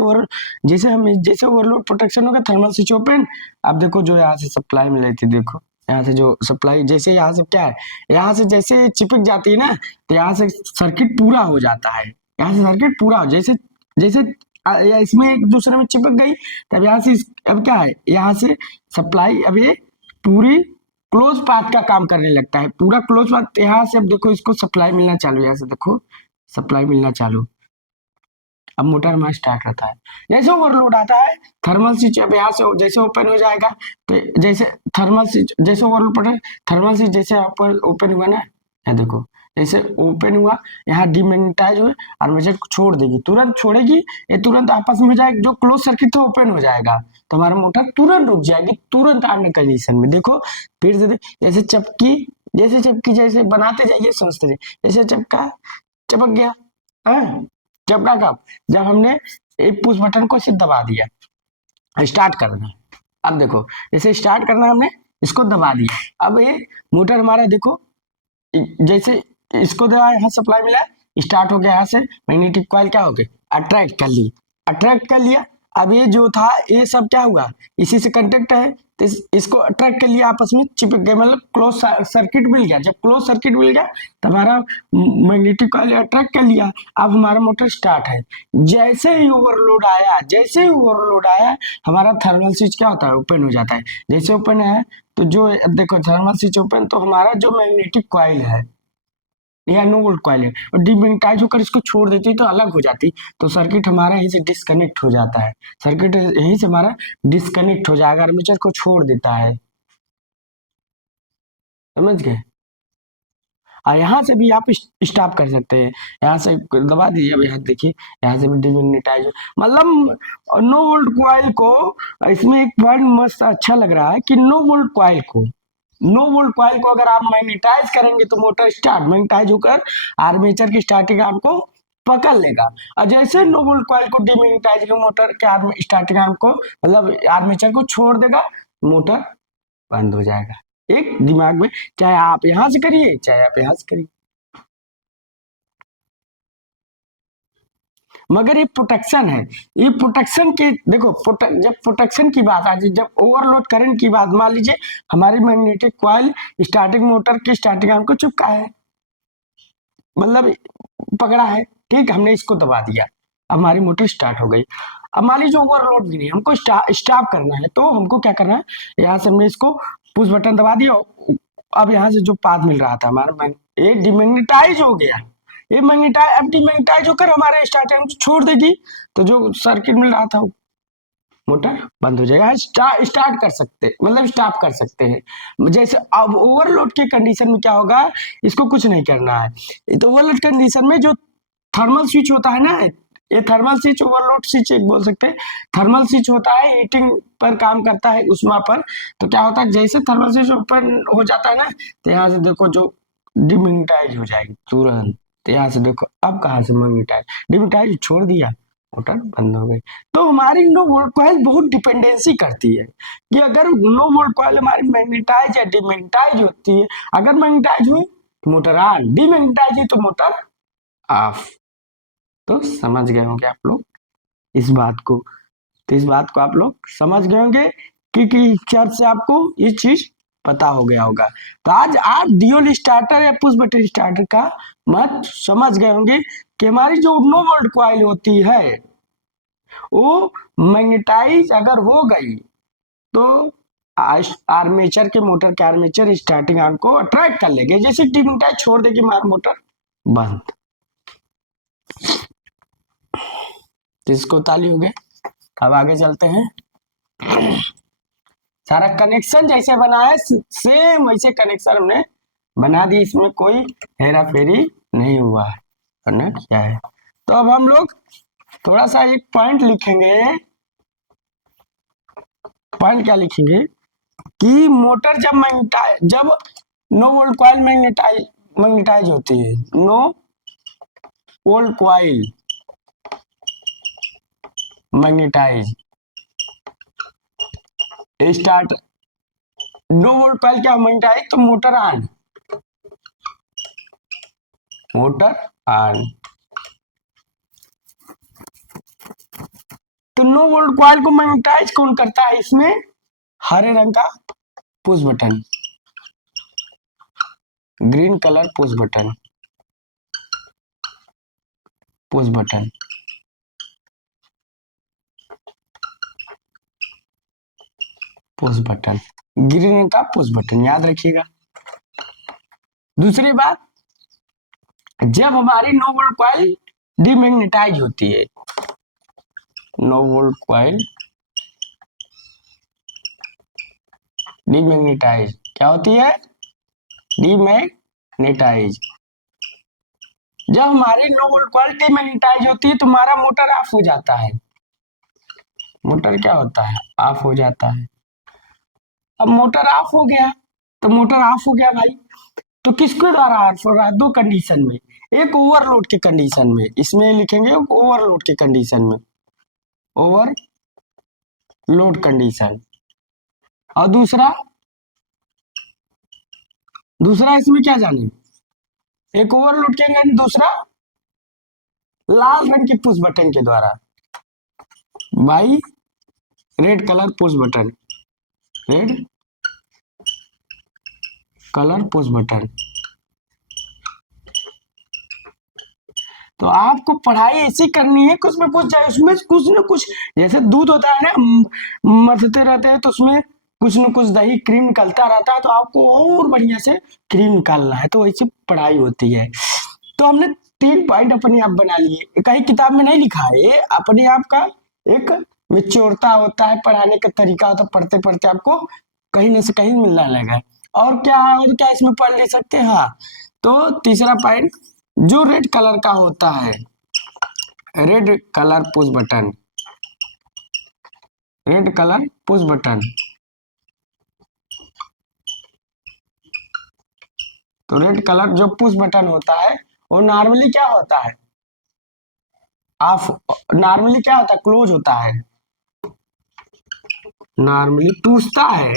ओवरलोड प्रोटेक्शन होगा, थर्मल स्विच ओपन। आप देखो जो यहाँ से सप्लाई मिल रही थी, देखो यहाँ से जो सप्लाई, जैसे यहाँ से क्या है, यहाँ से जैसे चिपक जाती है ना, तो यहाँ से सर्किट पूरा हो जाता है, यहाँ से सर्किट पूरा हो, जैसे जैसे या इसमें एक दूसरे में चिपक गई, तब यहाँ से अब क्या है, यहाँ से सप्लाई अब ये पूरी क्लोज पाथ का काम करने लगता है, पूरा क्लोज पाथ। यहाँ से अब देखो इसको सप्लाई मिलना चालू, यहाँ से देखो सप्लाई मिलना चालू, अब मोटर हमारा स्टार्ट रहता है। जैसे ओवरलोड आता है, थर्मल स्विच अब यहाँ से जैसे ओपन हो जाएगा, तो जैसे थर्मल स्विच जैसे ओवरलोड पड़े, थर्मल स्विच जैसे ओपन हुआ ना, यहाँ देखो जैसे ओपन हुआ, यहाँ डिमैग्नेटाइज हुए, आर्मेचर को छोड़ देगी, तुरंत छोड़ेगी, ये तुरंत आपस में जाएगा, जो क्लोज सर्किट था ओपन हो जाएगा, तो हमारा मोटर तुरंत रुक जाएगी, तुरंत आने कंडीशन में। देखो फिर से जैसे चपकी, जैसे चपकी जैसे बनाते जाइए, समझते जाइए, जैसे चपका चपक गया, हाँ चपका कब, जब हमने एक पुश बटन को सिर्फ दबा दिया, स्टार्ट करना। अब देखो जैसे स्टार्ट करना हमने इसको दबा दिया, अब ये मोटर हमारा देखो जैसे इसको दबा, यहाँ सप्लाई मिला, स्टार्ट हो गया, यहाँ से मैग्नेटिक कॉइल क्या हो गया, अट्रैक्ट कर ली, अट्रैक्ट कर लिया। अब ये जो था ये सब क्या हुआ, इसी से कंटेक्ट है, तो इसको अट्रैक्ट कर लिया, आपस में चिपक गए, मतलब क्लोज सर्किट मिल गया। जब क्लोज सर्किट मिल गया तो हमारा मैग्नेटिक कॉइल अट्रैक्ट कर लिया, अब हमारा मोटर स्टार्ट है। जैसे ही ओवरलोड आया, जैसे ही ओवरलोड आया, हमारा थर्मल स्विच क्या होता है, ओपन हो जाता है। जैसे ओपन है तो जो देखो थर्मल स्विच ओपन, तो हमारा जो मैग्नेटिक कॉइल है या नो वोल्ट कॉइल है, और डिमैग्नेटाइज होकर इसको छोड़ देती तो अलग हो जाती, तो सर्किट हमारा यहीं से डिस्कनेक्ट हो जाता है, सर्किट यहीं से हमारा डिस्कनेक्ट हो जाएगा, आर्मेचर को छोड़ देता है, समझ गए। और यहाँ से भी आप स्टॉप कर सकते हैं, यहाँ से दबा दीजिए, अब यहाँ देखिए यहाँ से भी डिमैग्नेटाइज, मतलब नो वोल्ट कॉइल को, इसमें एक पॉइंट मस्त अच्छा लग रहा है कि नो वोल्ट कॉइल को अगर आप मैग्नेटाइज करेंगे तो मोटर स्टार्ट, मैग्नेटाइज होकर आर्मेचर की स्टार्टिंग आर्म को पकड़ लेगा, और जैसे नो वोल्ट कॉइल को डिमैग्नेटाइज के मोटर के आर्म स्टार्टिंग आर्म को, मतलब आर्मेचर को छोड़ देगा, मोटर बंद हो जाएगा। एक दिमाग में, चाहे आप यहां से करिए चाहे आप यहां से करिए, मगर ये प्रोटेक्शन है, ये प्रोटेक्शन के देखो जब प्रोटेक्शन की बात आती है, जब ओवरलोड करंट की बात, मान लीजिए हमारी मैग्नेटिक कॉइल स्टार्टिंग मोटर की स्टार्टिंग आर्म को चिपका है, मतलब पकड़ा है, ठीक, हमने इसको दबा दिया, अब हमारी मोटर स्टार्ट हो गई। अब मान लीजिए ओवरलोड भी नहीं, हमको स्टॉप करना है, तो हमको क्या करना है, यहाँ से हमने इसको पुश बटन दबा दिया, अब यहाँ से जो पाथ मिल रहा था हमारा, ये डिमैग्नेटाइज हो गया, ये मैग्नेटाइज, अब डिमैग्नेटाइज होकर हमारे स्टार्टर छोड़ देगी, तो जो सर्किट मिल रहा था मोटर बंद हो जाएगा। स्टार्ट कर सकते, मतलब स्टॉप कर सकते हैं। जैसे अब ओवरलोड के कंडीशन में क्या होगा, इसको कुछ नहीं करना है, तो ओवरलोड कंडीशन में जो थर्मल स्विच होता है ना, ये थर्मल स्विच ओवरलोड स्विच एक बोल सकते हैं, थर्मल स्विच होता है हीटिंग पर काम करता है, उष्मा पर। तो क्या होता है, जैसे थर्मल स्विच ओपन हो जाता है ना, तो यहाँ से देखो जो डिमैग्नेटाइज हो जाएगी तुरंत, तो यहाँ से देखो अब कहाँ से मैग्नेटाइज, डिमैग्नेटाइज छोड़ दिया, मोटर बंद हो गई। तो हमारी नो वोल्ट कॉइल बहुत डिपेंडेंसी करती है, कि अगर नो वोल्ट कॉइल हमारी मैग्नेटाइज या डिमैग्नेटाइज होती है, अगर मैग्नेटाइज हुई तो मोटर ऑन, डिमैग्नेटाइज हुई तो मोटर ऑफ। तो समझ गए होंगे आप लोग इस बात को। तो इस बात को आप लोग समझ गए होंगे कि चर्च से आपको ये चीज पता हो गया होगा। तो आज आप ड्यूल स्टार्टर या पुश बटन स्टार्टर का महत्व समझ गए होंगे कि हमारी जो नो वोल्ट कॉइल होती है वो मैग्नेटाइज अगर हो गई तो आर्मेचर के मोटर के आर्मेचर स्टार्टिंग आर्म को अट्रैक्ट कर लेंगे, जैसे डिमैग्नेटाइज छोड़ देगी मोटर बंद। इसको ताली हो गए। अब आगे चलते हैं। सारा कनेक्शन जैसे बना है सेम वैसे कनेक्शन हमने बना दी, इसमें कोई हेरा फेरी नहीं हुआ है, हमने किया है। तो अब हम लोग थोड़ा सा एक पॉइंट लिखेंगे। पॉइंट क्या लिखेंगे कि मोटर जब नो वोल्ट कॉइल मैग्नेटाइज होती है, no volt coil magnetise start, no volt coil क्या मैग्नेटाइज तो मोटर ऑन, मोटर ऑन। तो नो वोल्ट कॉइल को मैग्नेटाइज कौन करता है, इसमें हरे रंग का push button, green colour push button, push button, push button, green रंग का पुश बटन, याद रखिएगा। दूसरी बात, जब हमारी नो वोल्ट कॉइल डीमैग्नेटाइज होती है, नो वोल्ट कॉइल डीमैग्नेटाइज क्या होती है, डीमैग्नेटाइज। जब हमारी नो वोल्ट कॉइल डीमैग्नेटाइज होती है तो हमारा मोटर ऑफ हो जाता है, मोटर क्या होता है, ऑफ हो जाता है। अब मोटर ऑफ हो गया तो मोटर ऑफ हो गया भाई, तो किसके द्वारा ऑफ हो रहा है, दो कंडीशन में, एक ओवरलोड के कंडीशन में, इसमें लिखेंगे ओवरलोड के कंडीशन में, ओवरलोड कंडीशन, और दूसरा इसमें क्या जाने, एक ओवरलोड के अंदर, दूसरा लाल रंग की पुश बटन के द्वारा, by red colour push button, red colour push button. तो आपको पढ़ाई ऐसी करनी है कि उसमें कुछ जाए, उसमें कुछ न कुछ, जैसे दूध होता है ना, मथते रहते हैं तो उसमें कुछ न कुछ दही क्रीम निकलता रहता है, तो आपको और बढ़िया से क्रीम निकालना है, तो ऐसी पढ़ाई होती है। तो हमने 3 पॉइंट अपने आप बना लिए, कहीं किताब में नहीं लिखा है, ये अपने आप का एक विचोरता होता है, पढ़ाने का तरीका होता है, पढ़ते पढ़ते आपको कहीं न से कहीं मिलने लगा। और क्या इसमें पढ़ ले सकते हैं। हाँ, तो तीसरा पॉइंट, जो रेड कलर का होता है, red colour push button, red colour push button, तो रेड कलर जो पुश बटन होता है वो नॉर्मली क्या होता है, ऑफ, नॉर्मली क्या होता है, क्लोज होता है, नॉर्मली टूटता है,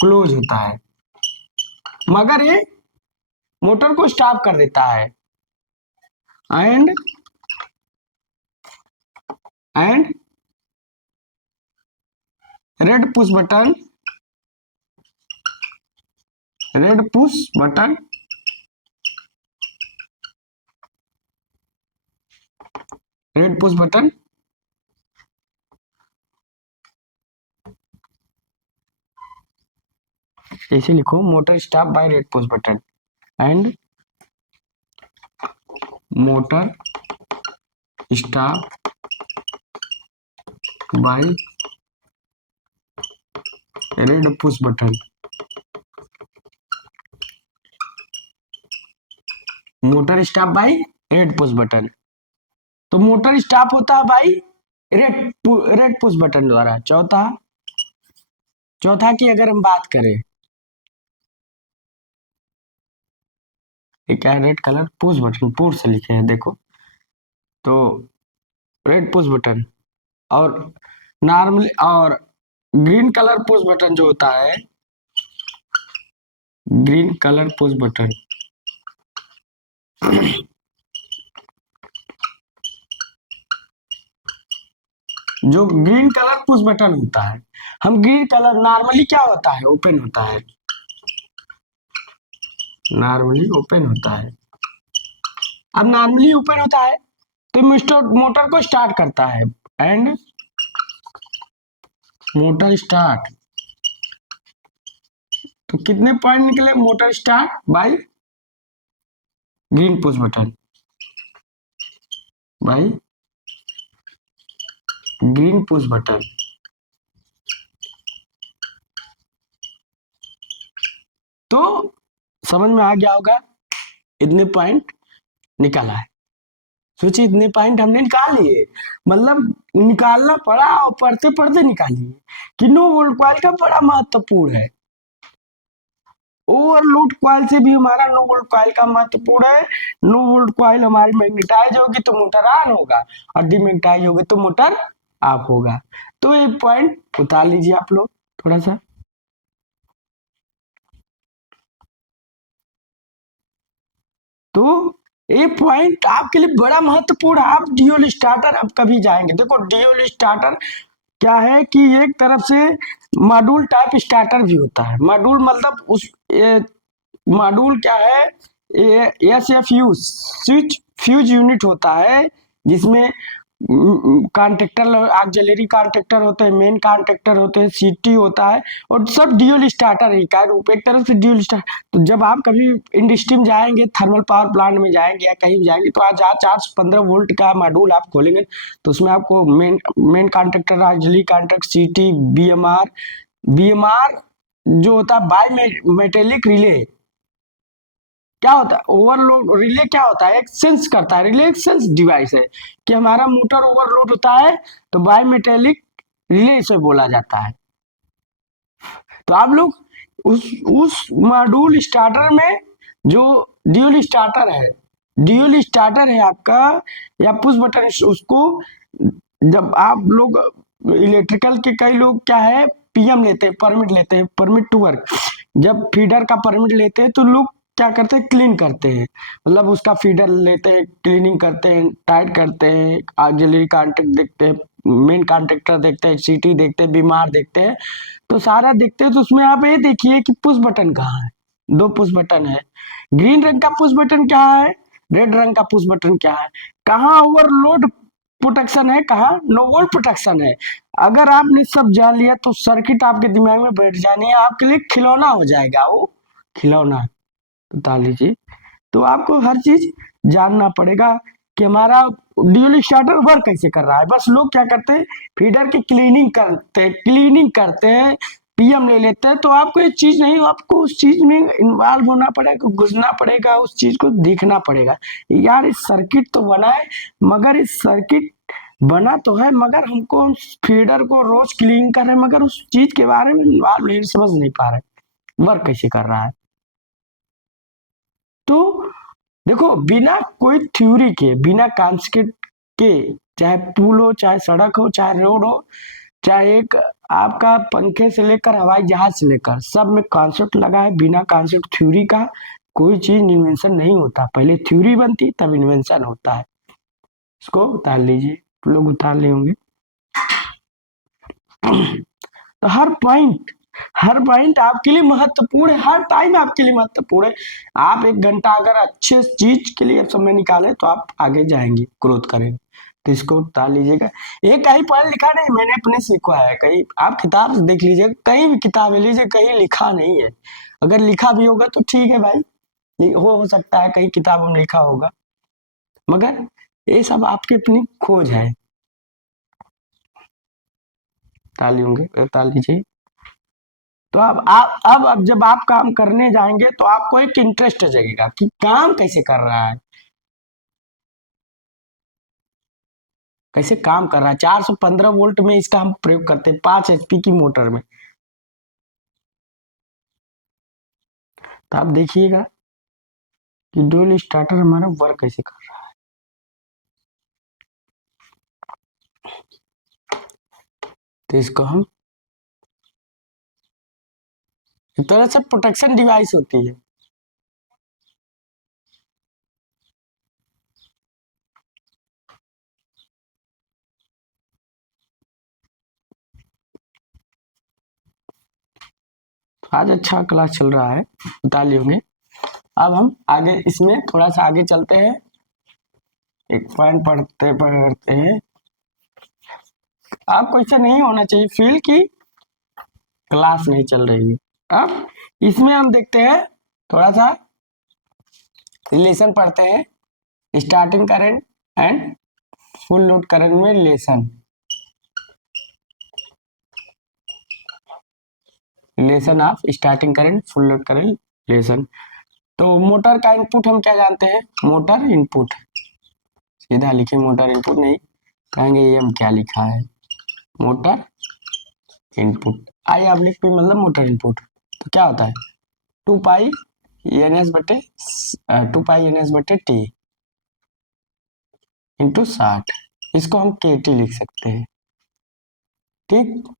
क्लोज होता है, मगर ये मोटर को स्टॉप कर देता है, and red push button, red push button, red push button ऐसे लिखो, motor stop by red push button and motor stop by red push button, motor stop by red push button. तो motor stop होता है by red push button द्वारा। चौथा की अगर हम बात करें, क्या red colour push button, push से लिखे हैं देखो, तो रेड पुश बटन, और नॉर्मली, और ग्रीन कलर पुश बटन जो होता है, ग्रीन कलर पुश बटन, जो ग्रीन कलर पुश बटन होता है, हम ग्रीन कलर नॉर्मली क्या होता है, ओपन होता है, नॉर्मली ओपन होता है। अब नॉर्मली ओपन होता है तो मिस्टर मोटर को स्टार्ट करता है, एंड मोटर स्टार्ट। तो कितने पॉइंट निकले, motor start by green push button, by green push button. तो समझ में आ गया होगा, इतने पॉइंट निकाला है। सोचिए इतने पॉइंट हमने निकाल लिए, मतलब निकालना पड़ा और पढ़ते पढ़ते निकालिए कि नो वोल्ट कॉइल का बड़ा महत्वपूर्ण है। ओवरलोड कॉइल से भी हमारा नो वोल्ट कॉइल का महत्वपूर्ण है। नो वोल्ट कॉइल हमारी मैग्नेटाइज होगी तो मोटर ऑन होगा, और डिमैग्नेटाइज होगी तो मोटर ऑफ होगा। तो एक पॉइंट उतार लीजिए आप लोग थोड़ा सा। तो ये पॉइंट आपके लिए बड़ा महत्वपूर्ण है। आप ड्यूल स्टार्टर अब कभी जाएंगे, देखो ड्यूल स्टार्टर क्या है कि एक तरफ से मॉड्यूल टाइप स्टार्टर भी होता है। मॉड्यूल मतलब उस मॉड्यूल क्या है, S F you switch fuse unit होता है, जिसमें कॉन्टेक्टर, ऑक्सिलरी कॉन्टेक्टर होते हैं, मेन कॉन्टेक्टर होते हैं, सीटी होता है, और सब ड्यूल स्टार्टर ही का रूप, एक तरफ से ड्यूल स्टार्टर। तो जब आप कभी इंडस्ट्री में जाएंगे, थर्मल पावर प्लांट में जाएंगे या कहीं भी जाएंगे, तो आज 415 वोल्ट का मॉड्यूल आप खोलेंगे तो उसमें आपको मेन कॉन्टेक्टर, ऑक्सिलरी कॉन्टेक्ट, सीटी, बीएमआर जो होता है बाई मेटेलिक रिले। क्या होता है ओवरलोड रिले, क्या होता है, एक सेंस करता है, रिले एक सेंस डिवाइस है कि हमारा मोटर ओवरलोड होता है, तो बाई मेटेलिक रिले इसे बोला जाता है। तो आप लोग उस मॉड्यूल स्टार्टर में जो ड्यूल स्टार्टर है, ड्यूल स्टार्टर है आपका, या पुश बटन, उसको जब आप लोग इलेक्ट्रिकल के कई लोग क्या है, पीएम लेते हैं, परमिट लेते हैं, परमिट टू वर्क, जब फीडर का परमिट लेते हैं तो लोग क्या करते हैं, क्लीन करते हैं, मतलब उसका फीडर लेते हैं, क्लीनिंग करते हैं, टाइट करते हैं, ऑक्सिलरी कॉन्टेक्ट देखते हैं, मेन कॉन्ट्रेक्टर देखते हैं, सीटी देखते हैं, बीमार देखते हैं, तो सारा देखते हैं। तो उसमें आप ये देखिए कि पुश बटन कहाँ है, दो पुश बटन है, ग्रीन रंग का पुश बटन क्या है, रेड रंग का पुश बटन क्या है, कहाँ ओवरलोड प्रोटेक्शन है, कहाँ नो वोल्ट प्रोटेक्शन है। अगर आपने सब जान लिया तो सर्किट आपके दिमाग में बैठ जानी है, आपके लिए खिलौना हो जाएगा वो, खिलौना। बता लीजिए, तो आपको हर चीज जानना पड़ेगा कि हमारा ड्यूल स्टार्टर वर्क कैसे कर रहा है। बस लोग क्या करते हैं, फीडर की क्लीनिंग करते हैं, पीएम ले लेते हैं। तो आपको ये चीज नहीं, आपको उस चीज में इन्वॉल्व होना पड़ेगा, घुसना पड़ेगा, उस चीज को देखना पड़ेगा। यार इस सर्किट तो बना है, मगर इस सर्किट बना तो है, मगर हमको हम फीडर को रोज क्लीन कर रहे हैं, मगर उस चीज के बारे में इन्वॉल्व नहीं, समझ नहीं पा रहे वर्क कैसे कर रहा है। तो देखो बिना कोई थ्योरी के, बिना कॉन्सेप्ट के, चाहे पुल हो, चाहे सड़क हो, चाहे रोड हो, चाहे एक आपका पंखे से लेकर हवाई जहाज से लेकर सब में कॉन्सेप्ट लगा है। बिना कॉन्सेप्ट थ्योरी का कोई चीज इन्वेंशन नहीं होता, पहले थ्योरी बनती तब इन्वेंशन होता है। इसको उतार लीजिए, लोग उतार लिए होंगे। तो हर पॉइंट आपके लिए महत्वपूर्ण है, हर टाइम आपके लिए महत्वपूर्ण है। आप 1 घंटा अगर अच्छे चीज के लिए समय निकाले तो आप आगे जाएंगे, ग्रोथ करेंगे। तो इसको उतार लीजिएगा। एक कहीं पढ़ लिखा नहीं, मैंने अपने से लिखा है, कहीं आप किताब देख लीजिएगा, कहीं भी किताब ले लीजिए, कहीं लिखा नहीं है। अगर लिखा भी होगा तो ठीक है भाई, हो सकता है कहीं किताब में लिखा होगा, मगर ये सब आपकी अपनी खोज है। ताली होंगे, ताल लीजिए। तो अब जब आप काम करने जाएंगे तो आपको एक इंटरेस्ट जगेगा कि काम कैसे कर रहा है, कैसे काम कर रहा है। 415 वोल्ट में इसका हम प्रयोग करते हैं 5 HP की मोटर में। तो आप देखिएगा कि ड्यूल स्टार्टर हमारा वर्क कैसे कर रहा है। तो इसको हम एक तरह से प्रोटेक्शन डिवाइस होती है। आज अच्छा क्लास चल रहा है, बता लिए होंगे। अब हम आगे इसमें थोड़ा सा आगे चलते हैं, एक पॉइंट पढ़ते पढ़ते हैं। आपको ऐसा नहीं होना चाहिए फील की क्लास नहीं चल रही है। अब इसमें हम देखते हैं थोड़ा सा रिलेशन पढ़ते हैं, starting current and full load current में relation of starting current full load current relation. तो मोटर का इनपुट हम क्या जानते हैं, मोटर इनपुट, सीधा लिखे मोटर इनपुट, नहीं कहेंगे ये हम क्या लिखा है, मोटर इनपुट। आई आप लिख पे मतलब मोटर इनपुट, तो क्या होता है 2 पाई एन एस बटे टी इंटू 60, इसको हम के टी लिख सकते हैं, ठीक।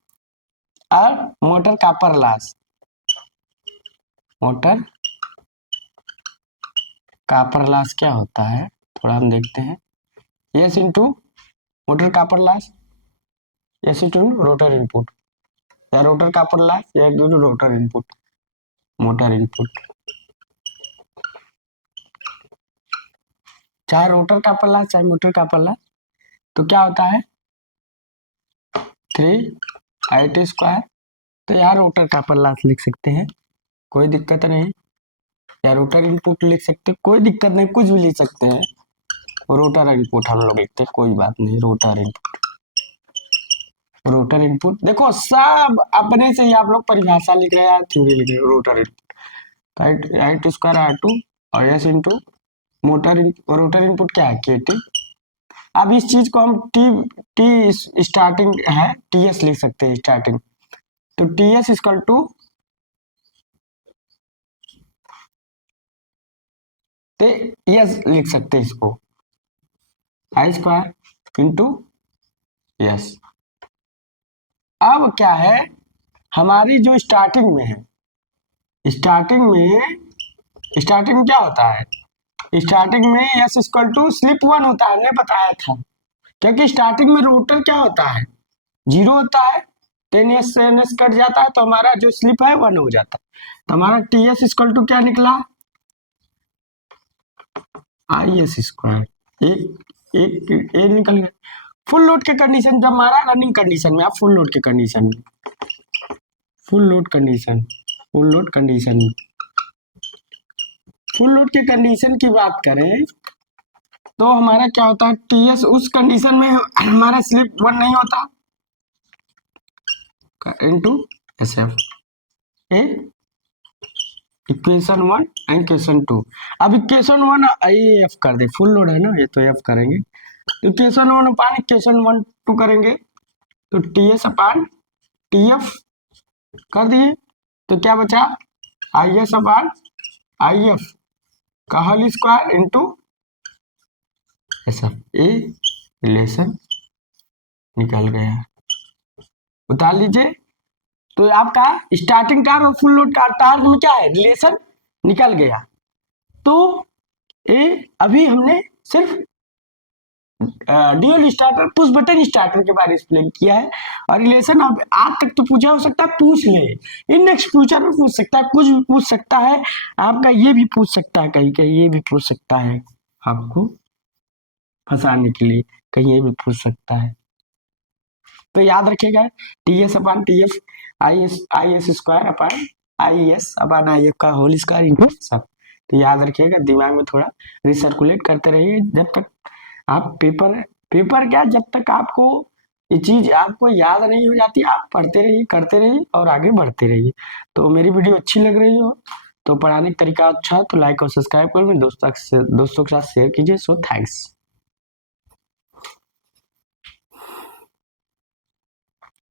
और motor copper loss, motor copper loss क्या होता है थोड़ा हम देखते हैं, S into motor copper loss, S into rotor input, या रोटर कापर लॉस या रोटर इनपुट, मोटर इनपुट, चाहे रोटर कापर लॉस चाहे मोटर कापर लॉस, तो क्या होता है 3 IT²। तो यार रोटर कापर लॉस लिख सकते हैं, कोई दिक्कत नहीं, या रोटर इनपुट लिख सकते हैं, कोई दिक्कत नहीं, कुछ भी लिख सकते हैं। रोटर इनपुट हम लोग लिखते हैं, कोई बात नहीं, रोटर इनपुट, रोटर इनपुट देखो सब अपने से ही आप लोग परिभाषा लिख रहे हैं, थ्योरी लिख रहे हैं। रोटर इनपुट I² R2 और S into motor rotor input क्या है KT। अब इस चीज को हम टी स्टार्टिंग है TS लिख सकते हैं स्टार्टिंग, तो TS इक्वल टू यस लिख सकते हैं इसको, I² इंटू यस। अब क्या है हमारी जो स्टार्टिंग में है, स्टार्टिंग में क्या होता है, स्टार्टिंग में यस इक्वल टू स्लिप 1 होता है, हमने बताया था, क्योंकि स्टार्टिंग में रोटर क्या होता है 0 होता है, 10s से ns कट जाता है तो हमारा जो स्लिप है 1 हो जाता है। तो हमारा TS इक्वल टू क्या निकला, IS², एक ए निकल गया। फुल लोड के कंडीशन जब हमारा रनिंग कंडीशन में, आप फुल लोड के कंडीशन में, फुल लोड के कंडीशन की बात करें तो हमारा क्या होता है TS उस कंडीशन में हमारा स्लिप 1 नहीं होता, into SF, A equation 1 and equation 2। अब इक्वेशन 1 एफ कर दे, फुल लोड है ना ये, तो एफ करेंगे, तो इक्वेशन 1 अपान इक्वेशन 1 2 करेंगे, तो TS अपान TF कर दिए, तो क्या बचा IS अपान IF का whole square into SF, a relation निकल गया, उतार लीजिए। तो आपका स्टार्टिंग टार्क और फुल लोड का टार्क में क्या है रिलेशन निकल गया। तो ये अभी हमने सिर्फ dual starter push button starter के बारे में एक्सप्लेन किया है, और रिलेशन अब आज तक तो पूछा हो सकता है, पूछ ले इन नेक्स्ट फ्यूचर में पूछ सकता है, कुछ भी पूछ सकता है आपका, ये भी पूछ सकता है, कहीं कहीं ये भी पूछ सकता है आपको फंसाने के लिए, कहीं ये भी पूछ सकता है। तो याद रखिएगा TS upon TF IS² upon IS upon IF का होल स्क्वायर इंटू सब। तो याद रखिएगा, दिमाग में थोड़ा रिसर्कुलेट करते रहिए, जब तक आप पेपर क्या, जब तक आपको ये चीज आपको याद नहीं हो जाती, आप पढ़ते रहिए, करते रहिए और आगे बढ़ते रहिए। तो मेरी वीडियो अच्छी लग रही हो तो पढ़ाने का तरीका अच्छा है तो लाइक और सब्सक्राइब कर, दोस्तों के साथ शेयर कीजिए। So thanks.